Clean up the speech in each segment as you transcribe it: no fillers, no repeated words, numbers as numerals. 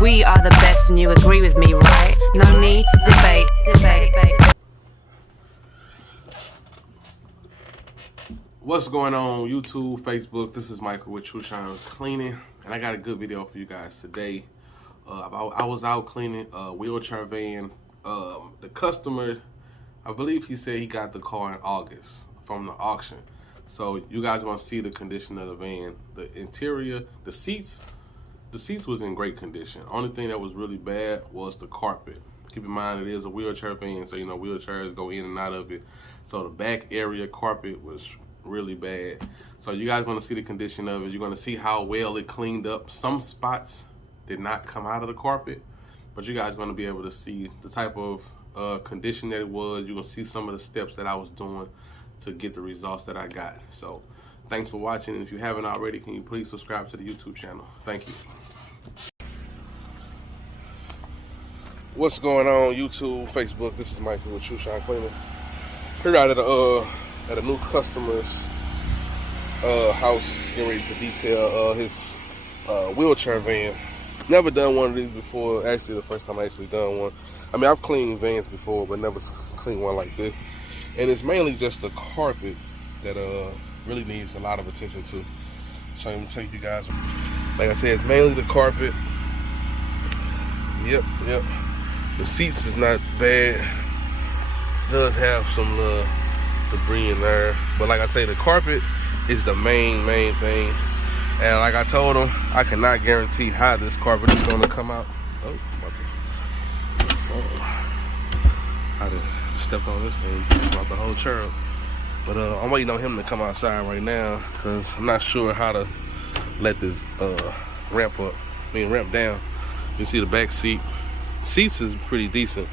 We are the best and you agree with me, right? No need to debate. What's going on YouTube, Facebook? This is Michael with Trushine Cleaning, and I got a good video for you guys today. I was out cleaning a wheelchair van. The customer, I believe he said he got the car in August from the auction. So you guys are gonna see the condition of the van. The interior, the seats was in great condition. Only thing that was really bad was the carpet. Keep in mind it is a wheelchair van, so you know wheelchairs go in and out of it. So the back area carpet was really bad. So you guys gonna see the condition of it. You're gonna see how well it cleaned up. Some spots did not come out of the carpet, but you guys gonna be able to see the type of condition that it was. You're gonna see some of the steps that I was doing to get the results that I got. So thanks for watching, and if you haven't already, can you please subscribe to the YouTube channel? Thank you. What's going on YouTube, Facebook? This is Michael with Trushine Cleaning. Here out at a new customer's house, getting ready to detail his wheelchair van. Never done one of these before. Actually, the first time I actually done one. I mean, I've cleaned vans before, but never cleaned one like this. And it's mainly just the carpet that really needs a lot of attention to. So I'm gonna take you guys. Like I said, it's mainly the carpet. Yep. The seats is not bad. It does have some debris in there, but like I say, the carpet is the main thing. And like I told him, I cannot guarantee how this carpet is going to come out. Oh, I just stepped on this thing, brought the whole chair up. But I'm waiting on him to come outside right now because I'm not sure how to let this ramp down. You see the back seats is pretty decent,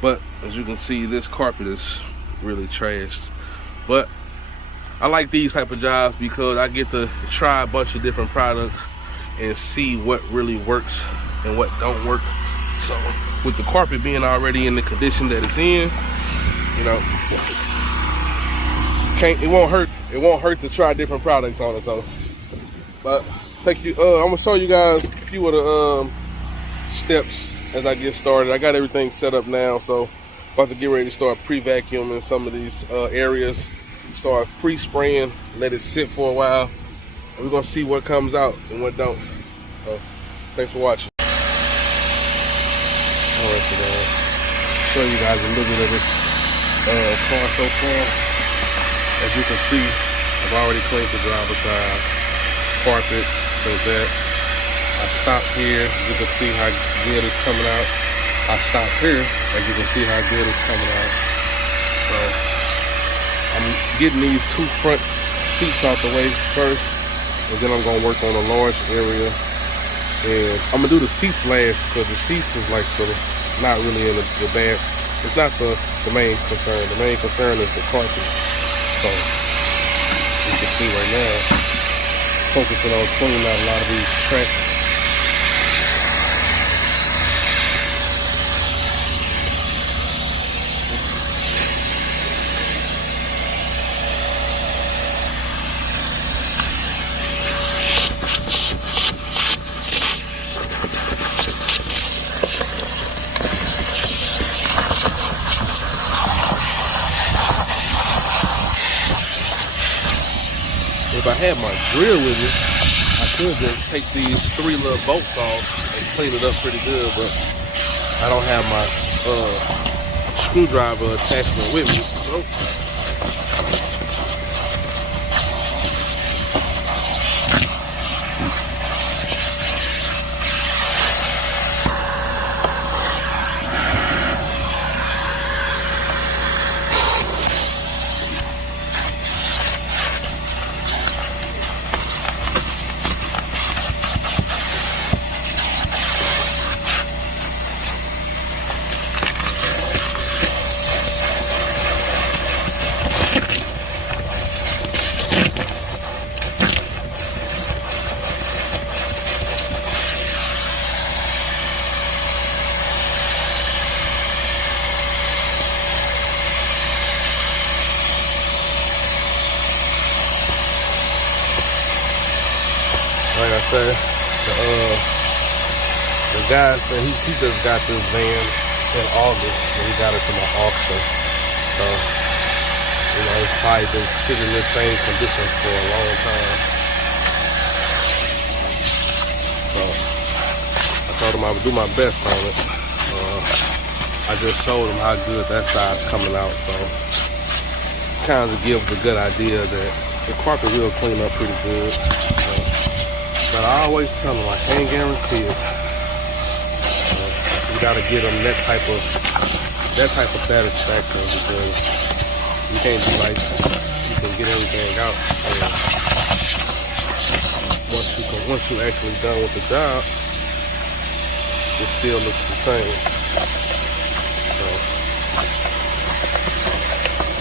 but as you can see, this carpet is really trashed. But I like these type of jobs because I get to try a bunch of different products and see what really works and what don't work. So with the carpet being already in the condition that it's in, you know, it won't hurt to try different products on it though. But I'm gonna show you guys a few of the steps as I get started. I got everything set up now, so about to get ready to start pre-vacuuming some of these areas. Start pre-spraying, let it sit for a while, and we're gonna see what comes out and what don't. So thanks for watching. Alright, so show you guys a little bit of this car so far. As you can see, I've already cleaned the driver's side, carpet, cleaned that. I stopped here, as you can see how good it's coming out. I stopped here, as you can see how good it's coming out. So I'm getting these two front seats out the way first, and then I'm gonna work on a large area. And I'm gonna do the seats last because the seats is like not really in the bad. It's not the main concern. The main concern is the carpet. So you can see right now, focusing on cleaning out a lot of these tracks. If I had my drill with me, I could just take these 3 little bolts off and clean it up pretty good, but I don't have my screwdriver attachment with me. So like I said, the The guy said he just got this van in August, and he got it from an auction. So, you know, it's probably been sitting in the same condition for a long time. So, I told him I would do my best on it. I just showed him how good that side's coming out, so kind of gives a good idea that the carpet will clean up pretty good. But I always tell them I can't guarantee it. You gotta get them that type of satisfaction, because you can't be like you can get everything out. And once you actually done with the job, it still looks the same. So,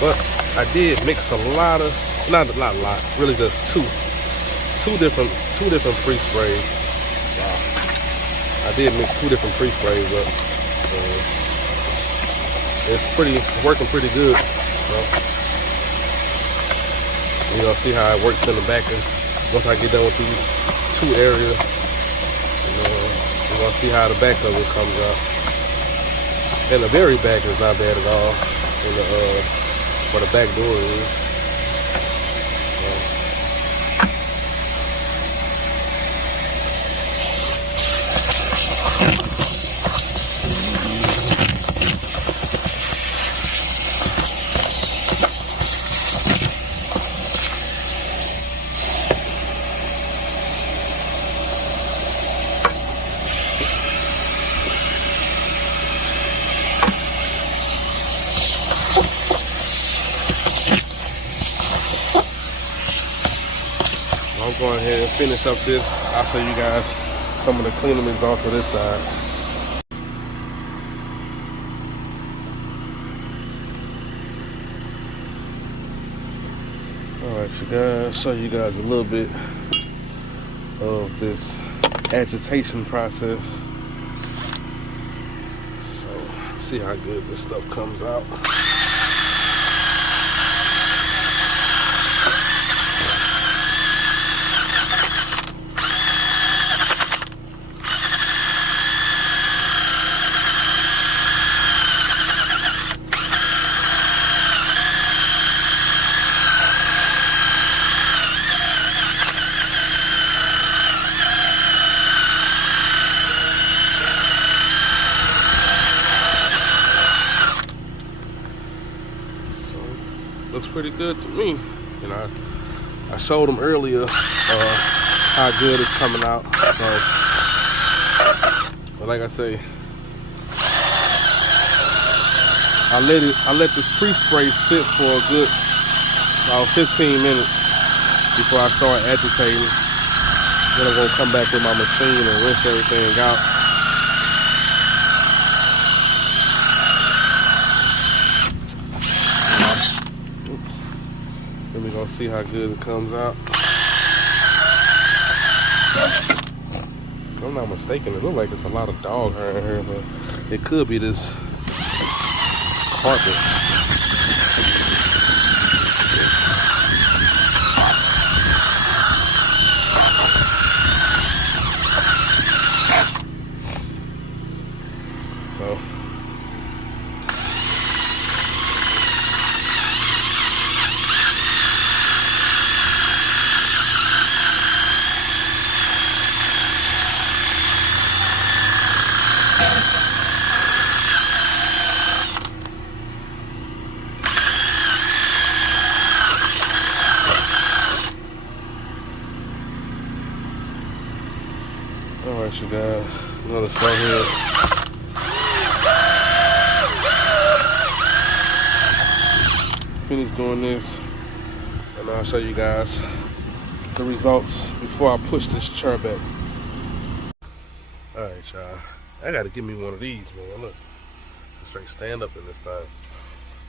but I did mix a lot, really just two different pre-sprays. Wow. I did mix 2 different pre-sprays up. It's working pretty good. So, you know, see how it works in the back. Once I get done with these 2 areas, we're gonna see how the back of it comes out. And the very back is not bad at all. In the where the back door is. I'm going ahead and finish up this. I'll show you guys some of the cleaning results of this side. Alright, you guys, show you guys a little bit of this agitation process. So, see how good this stuff comes out. Looks pretty good to me. And I showed them earlier how good it's coming out. So, but like I say, I let this pre-spray sit for a good about 15 minutes before I start agitating. Then I'm gonna come back with my machine and rinse everything out. Then we're gonna see how good it comes out. If I'm not mistaken, it looks like it's a lot of dog hair in here, but it could be this carpet. So, alright, you guys, another show here. Finish doing this, and I'll show you guys the results before I push this chair back. Alright, y'all, I gotta give me one of these, man. Look, straight stand up in this thing.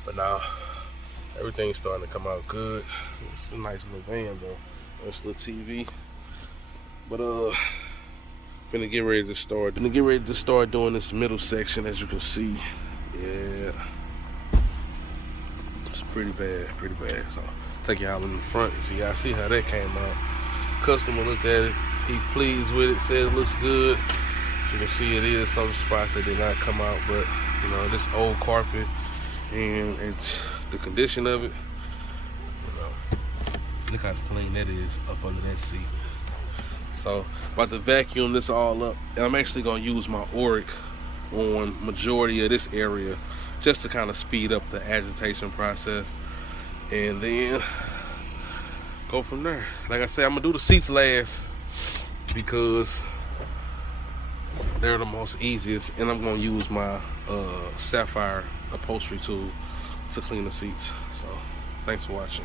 But now, everything's starting to come out good. It's a nice little van though. Nice little TV. But finna get ready to start doing this middle section, as you can see. Yeah, it's pretty bad. So take y'all in the front so y'all see how that came out. Customer looked at it, he pleased with it, said it looks good. You can see it is some spots that did not come out, but you know, this old carpet and it's the condition of it. You know, look how clean that is up under that seat. So about to vacuum this all up, and I'm actually gonna use my Oric on majority of this area just to kind of speed up the agitation process, and then go from there. Like I said, I'm gonna do the seats last because they're the most easiest, and I'm gonna use my Sapphire upholstery tool to clean the seats. So thanks for watching.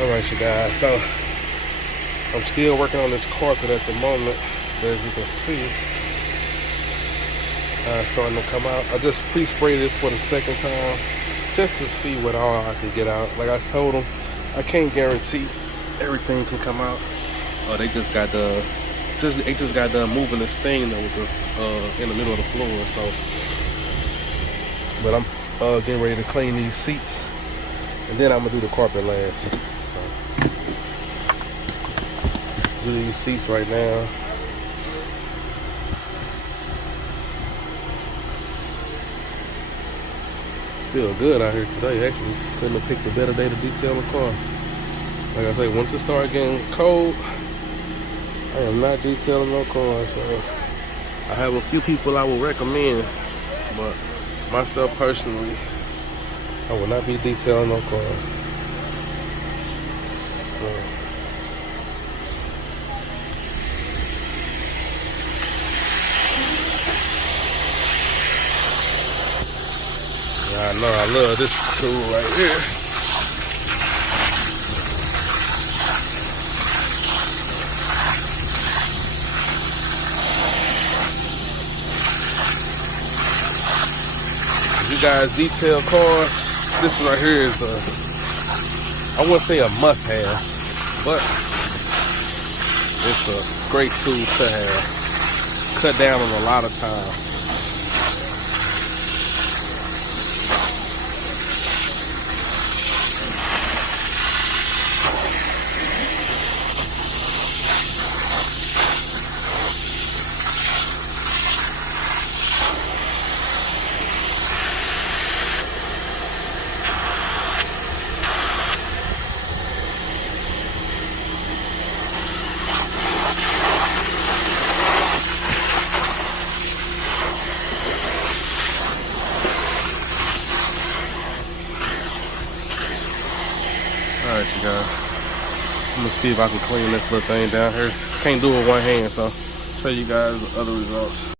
Alright, you guys, so I'm still working on this carpet at the moment, but as you can see, it's starting to come out. I just pre-sprayed it for the second time just to see what all I can get out. Like I told them, I can't guarantee everything can come out. They just got done moving this thing that was in the middle of the floor. So, but I'm getting ready to clean these seats, and then I'm gonna do the carpet last. Do these seats right now. Feel good out here today. Actually, couldn't have picked a better day to detail a car. Like I say, once it starts getting cold, I am not detailing no cars. So I have a few people I will recommend, but myself personally, I will not be detailing no cars. So, I know I love this tool right here. If you guys detail cars, this right here is I wouldn't say a must-have, but it's a great tool to have. Cut down on a lot of time. Alright, you guys, I'm gonna see if I can clean this little thing down here. Can't do it with one hand, so I'll show you guys the other results.